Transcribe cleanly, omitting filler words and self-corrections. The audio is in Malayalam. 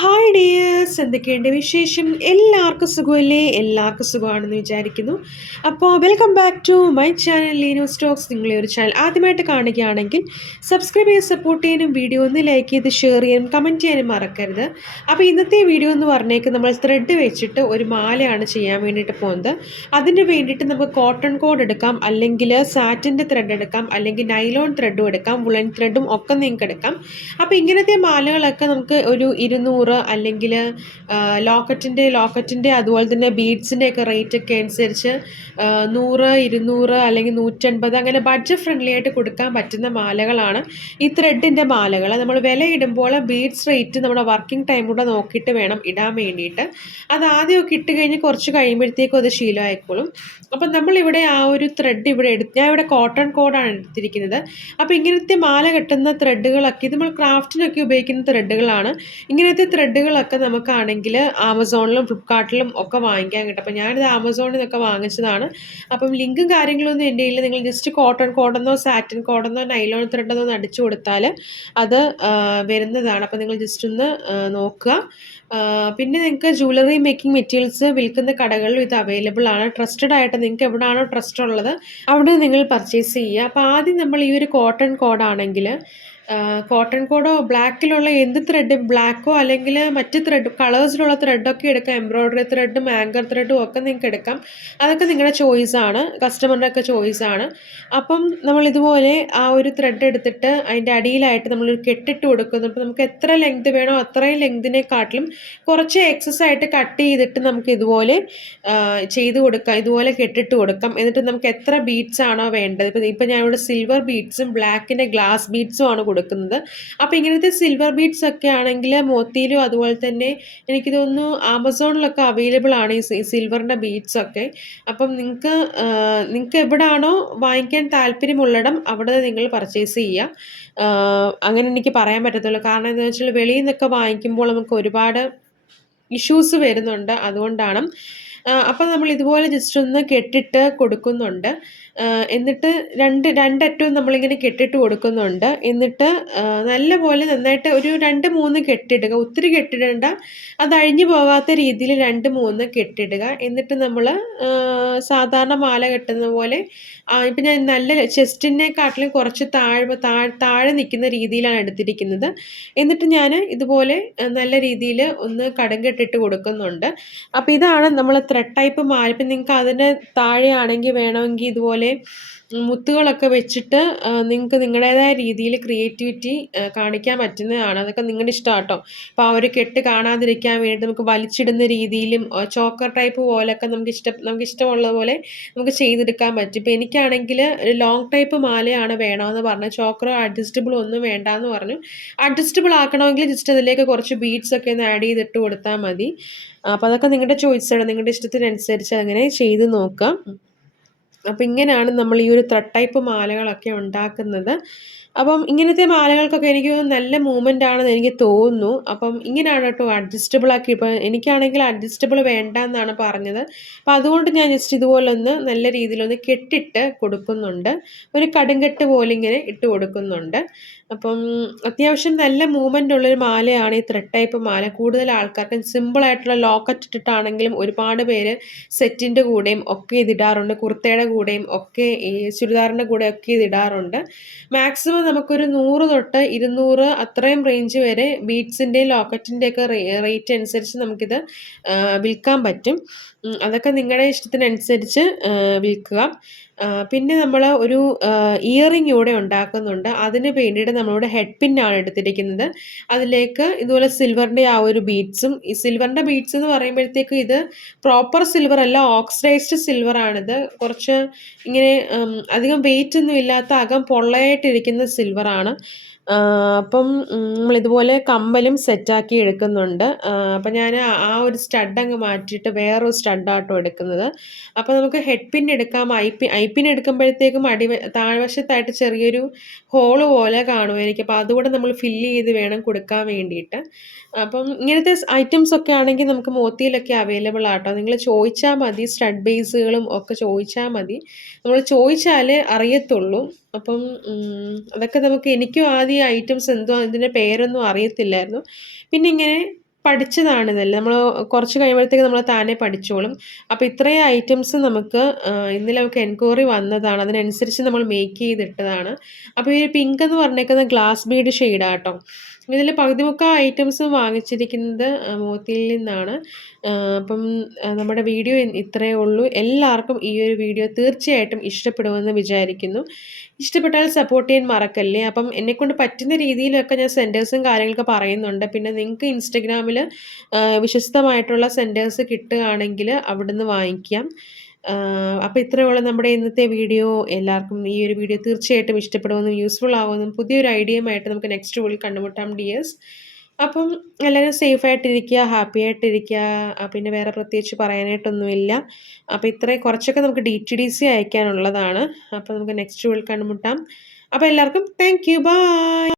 ഹായ് ഡിയേഴ്സ്, എന്തൊക്കെയുണ്ട് വിശേഷം? എല്ലാവർക്കും സുഖമല്ലേ? എല്ലാവർക്കും സുഖമാണെന്ന് വിചാരിക്കുന്നു. അപ്പോൾ welcome back to my channel Leeno stocks. നിങ്ങളെ ഒരു ചാനൽ ആദ്യമായിട്ട് കാണുകയാണെങ്കിൽ സബ്സ്ക്രൈബ് ചെയ്ത് സപ്പോർട്ട് ചെയ്യാനും വീഡിയോ ഒന്ന് ലൈക്ക് ചെയ്ത് ഷെയർ ചെയ്യാനും കമൻറ്റ് ചെയ്യാനും മറക്കരുത്. അപ്പോൾ ഇന്നത്തെ വീഡിയോ എന്ന് പറഞ്ഞേക്ക് നമ്മൾ ത്രെഡ് വെച്ചിട്ട് ഒരു മാലയാണ് ചെയ്യാൻ വേണ്ടിയിട്ട് പോകുന്നത്. അതിന് വേണ്ടിയിട്ട് നമുക്ക് കോട്ടൺ കോഡ് എടുക്കാം, അല്ലെങ്കിൽ സാറ്റിൻ്റെ ത്രെഡ് എടുക്കാം, അല്ലെങ്കിൽ നൈലോൺ ത്രെഡും എടുക്കാം, വുളൻ ത്രെഡും ഒക്കെ നിങ്ങൾക്ക് എടുക്കാം. അപ്പോൾ ഇങ്ങനത്തെ മാലകളൊക്കെ നമുക്ക് ഒരു 200 അല്ലെങ്കിൽ ലോക്കറ്റിൻ്റെ അതുപോലെ തന്നെ ബീഡ്സിൻ്റെ ഒക്കെ റേറ്റൊക്കെ അനുസരിച്ച് 100, 200 അല്ലെങ്കിൽ 150 അങ്ങനെ ബഡ്ജറ്റ് ഫ്രണ്ട്ലി ആയിട്ട് കൊടുക്കാൻ പറ്റുന്ന മാലകളാണ് ഈ ത്രെഡിൻ്റെ മാലകൾ. നമ്മൾ വില ഇടുമ്പോൾ ബീഡ്സ് റേറ്റ് നമ്മുടെ വർക്കിംഗ് ടൈം കൂടെ നോക്കിയിട്ട് വേണം ഇടാൻ വേണ്ടിയിട്ട്. അത് ആദ്യമൊക്കെ ഇട്ട് കഴിഞ്ഞ് കുറച്ച് കഴിയുമ്പോഴത്തേക്കും അത് ശീലമായിക്കോളും. അപ്പം നമ്മളിവിടെ ആ ഒരു ത്രെഡ് ഇവിടെ ഞാൻ ഇവിടെ കോട്ടൺ കോഡാണ് എടുത്തിരിക്കുന്നത്. അപ്പോൾ ഇങ്ങനത്തെ മാല കെട്ടുന്ന ത്രെഡുകളൊക്കെ ഇത് നമ്മൾ ക്രാഫ്റ്റിനൊക്കെ ഉപയോഗിക്കുന്ന ത്രെഡുകളാണ്. ഇങ്ങനത്തെ ത്രെഡുകളൊക്കെ നമുക്കാണെങ്കിൽ ആമസോണിലും ഫ്ലിപ്കാർട്ടിലും ഒക്കെ വാങ്ങിക്കാൻ കിട്ടും. അപ്പോൾ ഞാനിത് ആമസോണിൽ നിന്നൊക്കെ വാങ്ങിച്ചതാണ്. അപ്പം ലിങ്കും കാര്യങ്ങളൊന്നും എൻ്റെ കയ്യിൽ. നിങ്ങൾ ജസ്റ്റ് കോട്ടൺ കോഡെന്നോ സാറ്റിൻ കോഡെന്നോ നൈലോൺ ത്രെഡെന്നോ ഒന്ന് അടിച്ചു കൊടുത്താൽ അത് വരുന്നതാണ്. അപ്പോൾ നിങ്ങൾ ജസ്റ്റ് ഒന്ന് നോക്കുക. പിന്നെ നിങ്ങൾക്ക് ജ്വല്ലറി മേക്കിംഗ് മെറ്റീരിയൽസ് വിൽക്കുന്ന കടകളിലും ഇത് അവൈലബിൾ ആണ്. ട്രസ്റ്റഡ് ആയിട്ട് നിങ്ങൾക്ക് എവിടെയാണോ ട്രസ്റ്റ് ഉള്ളത് അവിടെ നിങ്ങൾ പർച്ചേസ് ചെയ്യുക. അപ്പോൾ ആദ്യം നമ്മൾ ഈ ഒരു കോട്ടൺ കോഡാണെങ്കിൽ കോട്ടൺ കോഡോ ബ്ലാക്കിലുള്ള എന്ത് ത്രെഡ്, ബ്ലാക്കോ അല്ലെങ്കിൽ മറ്റ് ത്രെഡ് കളേഴ്സിലുള്ള ത്രെഡൊക്കെ എടുക്കാം. എംബ്രോയ്ഡറി ത്രെഡും ആങ്കർ ത്രെഡും ഒക്കെ നിങ്ങൾക്ക് എടുക്കാം. അതൊക്കെ നിങ്ങളുടെ ചോയ്സാണ്, കസ്റ്റമറുടെ ഒക്കെ ചോയ്സാണ്. അപ്പം നമ്മൾ ഇതുപോലെ ആ ഒരു ത്രെഡ് എടുത്തിട്ട് അതിൻ്റെ അടിയിലായിട്ട് നമ്മളൊരു കെട്ടിട്ട് കൊടുക്കുന്നു. അപ്പോൾ നമുക്ക് എത്ര ലെങ്ത് വേണോ അത്രയും ലെങ്തിനെക്കാട്ടിലും കുറച്ച് എക്സസ് ആയിട്ട് കട്ട് ചെയ്തിട്ട് നമുക്ക് ഇതുപോലെ ചെയ്ത് കൊടുക്കാം, ഇതുപോലെ കെട്ടിട്ട് കൊടുക്കാം. എന്നിട്ട് നമുക്ക് എത്ര ബീഡ്സ് ആണോ വേണ്ടത്, ഇപ്പം ഞാനിവിടെ സിൽവർ ബീഡ്സും ബ്ലാക്കിൻ്റെ ഗ്ലാസ് ബീഡ്സും ആണ് കൊടുക്കുന്നത്. അപ്പോൾ ഇങ്ങനത്തെ സിൽവർ ബീഡ്സ് ഒക്കെ ആണെങ്കിൽ മോത്തിയിലും അതുപോലെ തന്നെ എനിക്ക് തോന്നുന്നു ആമസോണിലൊക്കെ അവൈലബിൾ ആണ് ഈ സിൽവറിൻ്റെ ബീഡ്സ് ഒക്കെ. അപ്പം നിങ്ങൾക്ക് എവിടാണോ വാങ്ങിക്കാൻ താല്പര്യമുള്ളിടം അവിടെ നിങ്ങൾ പർച്ചേസ് ചെയ്യുക. അങ്ങനെ എനിക്ക് പറയാൻ പറ്റത്തുള്ളൂ. കാരണം എന്താണെന്ന് വെച്ചാൽ വെളിയിൽ നിന്നൊക്കെ വാങ്ങിക്കുമ്പോൾ നമുക്ക് ഒരുപാട് ഇഷ്യൂസ് വരുന്നുണ്ട്, അതുകൊണ്ടാണ്. അപ്പം നമ്മൾ ഇതുപോലെ ജസ്റ്റ് ഒന്ന് കെട്ടിട്ട് കൊടുക്കുന്നുണ്ട്. എന്നിട്ട് രണ്ടറ്റവും നമ്മളിങ്ങനെ കെട്ടിട്ട് കൊടുക്കുന്നുണ്ട്. എന്നിട്ട് നല്ലപോലെ നന്നായിട്ട് ഒരു 2-3 കെട്ടിടുക. ഒത്തിരി കെട്ടിടേണ്ട, അത് അഴിഞ്ഞു പോകാത്ത രീതിയിൽ 2-3 കെട്ടിടുക. എന്നിട്ട് നമ്മൾ സാധാരണ മാല കെട്ടുന്ന പോലെ ഇപ്പം ഞാൻ നല്ല ചെസ്റ്റിനെക്കാട്ടിലും കുറച്ച് താഴെ നിൽക്കുന്ന രീതിയിലാണ് എടുത്തിരിക്കുന്നത്. എന്നിട്ട് ഞാൻ ഇതുപോലെ നല്ല രീതിയിൽ ഒന്ന് കടം കെട്ടിട്ട് കൊടുക്കുന്നുണ്ട്. അപ്പോൾ ഇതാണ് നമ്മൾ ത്രെഡ് ടൈപ്പ് മാല. ഇപ്പം നിങ്ങൾക്ക് അതിന് താഴെയാണെങ്കിൽ വേണമെങ്കിൽ ഇതുപോലെ മുത്തുകളൊക്കെ വെച്ചിട്ട് നിങ്ങൾക്ക് നിങ്ങളുടേതായ രീതിയിൽ ക്രിയേറ്റിവിറ്റി കാണിക്കാൻ പറ്റുന്നതാണ്. അതൊക്കെ നിങ്ങളുടെ ഇഷ്ടം കേട്ടോ. അപ്പോൾ ആ ഒരു കെട്ട് കാണാതിരിക്കാൻ വേണ്ടി നമുക്ക് വലിച്ചിടുന്ന രീതിയിലും ചോക്കർ ടൈപ്പ് പോലെയൊക്കെ നമുക്ക് ഇഷ്ടമുള്ള പോലെ നമുക്ക് ചെയ്തെടുക്കാൻ പറ്റും. ഇപ്പോൾ എനിക്കാണെങ്കിൽ ഒരു ലോങ് ടൈപ്പ് മാലയാണ് വേണമെന്ന് പറഞ്ഞു. ചോക്കറോ അഡ്ജസ്റ്റബിളോ ഒന്നും വേണ്ടാന്ന് പറഞ്ഞു. അഡ്ജസ്റ്റബിൾ ആക്കണമെങ്കിൽ ജസ്റ്റ് അതിലേക്ക് കുറച്ച് ബീഡ്സ് ഒക്കെ ഒന്ന് ആഡ് ചെയ്തിട്ട് കൊടുത്താൽ മതി. അപ്പോൾ അതൊക്കെ നിങ്ങളുടെ ചോയ്സാണ്, നിങ്ങളുടെ ഇഷ്ടത്തിനനുസരിച്ച് അങ്ങനെ ചെയ്ത് നോക്കാം. അപ്പം ഇങ്ങനെയാണ് നമ്മൾ ഈ ഒരു ത്രെഡ് ടൈപ്പ് മാലകളൊക്കെ ഉണ്ടാക്കുന്നത്. അപ്പം ഇങ്ങനത്തെ മാലകൾക്കൊക്കെ എനിക്ക് നല്ല മൂവ്മെൻ്റ് ആണെന്ന് എനിക്ക് തോന്നുന്നു. അപ്പം ഇങ്ങനെയാണ് കേട്ടോ അഡ്ജസ്റ്റബിൾ ആക്കി. ഇപ്പം എനിക്കാണെങ്കിൽ അഡ്ജസ്റ്റബിൾ വേണ്ട എന്നാണ് പറഞ്ഞത്. അപ്പം അതുകൊണ്ട് ഞാൻ ജസ്റ്റ് ഇതുപോലെ ഒന്ന് നല്ല രീതിയിലൊന്ന് കെട്ടിട്ട് കൊടുക്കുന്നുണ്ട്. ഒരു കടുംകെട്ട് പോലെ ഇങ്ങനെ ഇട്ട് കൊടുക്കുന്നുണ്ട്. അപ്പം അത്യാവശ്യം നല്ല മൂവ്മെൻ്റ് ഉള്ളൊരു മാലയാണ് ഈ ത്രെഡ് ടൈപ്പ് മാല. കൂടുതൽ ആൾക്കാർക്ക് സിമ്പിളായിട്ടുള്ള ലോക്കറ്റ് ഇട്ടിട്ടാണെങ്കിലും ഒരുപാട് പേര് സെറ്റിൻ്റെ കൂടെയും ഒക്കെ ഇതിടാറുണ്ട്, കുർത്തയുടെ കൂടെയും ഒക്കെ ഈ ചുരിദാറിൻ്റെ കൂടെ ഒക്കെ ഇതിടാറുണ്ട്. മാക്സിമം നമുക്കൊരു 100 തൊട്ട് 200 അത്രയും റേഞ്ച് വരെ ബീഡ്സിൻ്റെയും ലോക്കറ്റിൻ്റെയൊക്കെ റേറ്റ് അനുസരിച്ച് നമുക്കിത് വിൽക്കാൻ പറ്റും. അതൊക്കെ നിങ്ങളുടെ ഇഷ്ടത്തിനനുസരിച്ച് വിൽക്കുക. പിന്നെ നമ്മൾ ഒരു ഇയറിംഗ് കൂടെ ഉണ്ടാക്കുന്നുണ്ട്. അതിന് വേണ്ടിയിട്ട് നമ്മളിവിടെ ഹെഡ് പിന്നാണ് എടുത്തിരിക്കുന്നത്. അതിലേക്ക് ഇതുപോലെ സിൽവറിൻ്റെ ആ ഒരു ബീഡ്സും, ഈ സിൽവറിൻ്റെ ബീഡ്സ് എന്ന് പറയുമ്പോഴത്തേക്കും ഇത് പ്രോപ്പർ സിൽവർ അല്ല, ഓക്സിഡൈസ്ഡ് സിൽവർ ആണിത്. കുറച്ച് ഇങ്ങനെ അധികം വെയിറ്റ് ഒന്നും ഇല്ലാത്ത അകം പൊള്ളയായിട്ടിരിക്കുന്ന സിൽവറാണ്. അപ്പം നമ്മളിതുപോലെ കമ്മലും സെറ്റാക്കി എടുക്കുന്നുണ്ട്. അപ്പം ഞാൻ ആ ഒരു സ്റ്റഡ് അങ്ങ് മാറ്റിയിട്ട് വേറൊരു സ്റ്റഡാട്ടോ എടുക്കുന്നത്. അപ്പോൾ നമുക്ക് ഹെഡ് പിൻ എടുക്കാം. ഐ പിൻ എടുക്കുമ്പോഴത്തേക്കും താഴ്വശത്തായിട്ട് ചെറിയൊരു ഹോള് പോലെ കാണുമായിരിക്കും. അപ്പോൾ അതുകൂടെ നമ്മൾ ഫില്ല് ചെയ്ത് വേണം കൊടുക്കാൻ വേണ്ടിയിട്ട്. അപ്പം ഇങ്ങനത്തെ ഐറ്റംസ് ഒക്കെ ആണെങ്കിൽ നമുക്ക് മോത്തിയിലൊക്കെ അവൈലബിൾ ആട്ടോ. നിങ്ങൾ ചോദിച്ചാൽ മതി, സ്റ്റഡ് ബേസുകളും ഒക്കെ ചോദിച്ചാൽ മതി. നമ്മൾ ചോദിച്ചാലേ അറിയത്തുള്ളൂ. അപ്പം അതൊക്കെ എനിക്കും ആദ്യം ഐറ്റംസ് എന്തോ ഇതിൻ്റെ പേരൊന്നും അറിയത്തില്ലായിരുന്നു. പിന്നെ ഇങ്ങനെ പഠിച്ചതാണ് ഇതെല്ലാം. നമ്മൾ കുറച്ച് കഴിയുമ്പോഴത്തേക്ക് നമ്മൾ താനെ പഠിച്ചോളും. അപ്പോൾ ഇത്രയും ഐറ്റംസ് നമുക്ക് ഇന്നലെ നമുക്ക് എൻക്വയറി വന്നതാണ്. അതിനനുസരിച്ച് നമ്മൾ മേക്ക് ചെയ്തിട്ടതാണ്. അപ്പോൾ ഈ പിങ്ക് എന്ന് പറഞ്ഞേക്കുന്നത് ഗ്ലാസ് ബീഡ് ഷെയ്ഡാട്ടോ. ഇതിൽ പകുതി മുക്കാൽ ഐറ്റംസും വാങ്ങിച്ചിരിക്കുന്നത് മോത്തിയിൽ നിന്നാണ്. അപ്പം നമ്മുടെ വീഡിയോ ഇത്രയേ ഉള്ളൂ. എല്ലാവർക്കും ഈ ഒരു വീഡിയോ തീർച്ചയായിട്ടും ഇഷ്ടപ്പെടുമെന്ന് വിചാരിക്കുന്നു. ഇഷ്ടപ്പെട്ടാൽ സപ്പോർട്ട് ചെയ്യാൻ മറക്കല്ലേ. അപ്പം എന്നെക്കൊണ്ട് പറ്റുന്ന രീതിയിലൊക്കെ ഞാൻ സെൻറ്റേഴ്സും കാര്യങ്ങളൊക്കെ പറയുന്നുണ്ട്. പിന്നെ നിങ്ങൾക്ക് ഇൻസ്റ്റഗ്രാമിൽ വിശ്വസ്തമായിട്ടുള്ള സെൻറ്റേഴ്സ് കിട്ടുകയാണെങ്കിൽ അവിടുന്ന് വാങ്ങിക്കാം. അപ്പോൾ ഇത്രയേ ഉള്ളൂ നമ്മുടെ ഇന്നത്തെ വീഡിയോ. എല്ലാവർക്കും ഈ ഒരു വീഡിയോ തീർച്ചയായിട്ടും ഇഷ്ടപ്പെടുമെന്നും യൂസ്ഫുൾ ആവുമെന്നും പുതിയൊരു ഐഡിയയുമായിട്ട് നമുക്ക് നെക്സ്റ്റ് വീഡിയോയിൽ കണ്ടുമുട്ടാം ഡിയേഴ്സ്. അപ്പം എല്ലാവരും സേഫായിട്ടിരിക്കുക, ഹാപ്പി ആയിട്ടിരിക്കുക. പിന്നെ വേറെ പ്രത്യേകിച്ച് പറയാനായിട്ടൊന്നുമില്ല. അപ്പോൾ ഇത്രയും കുറച്ചൊക്കെ നമുക്ക് DTDC അയക്കാനുള്ളതാണ്. അപ്പോൾ നമുക്ക് നെക്സ്റ്റ് വീഡിയോയിൽ കണ്ടുമുട്ടാം. അപ്പോൾ എല്ലാവർക്കും താങ്ക് യു. ബൈ.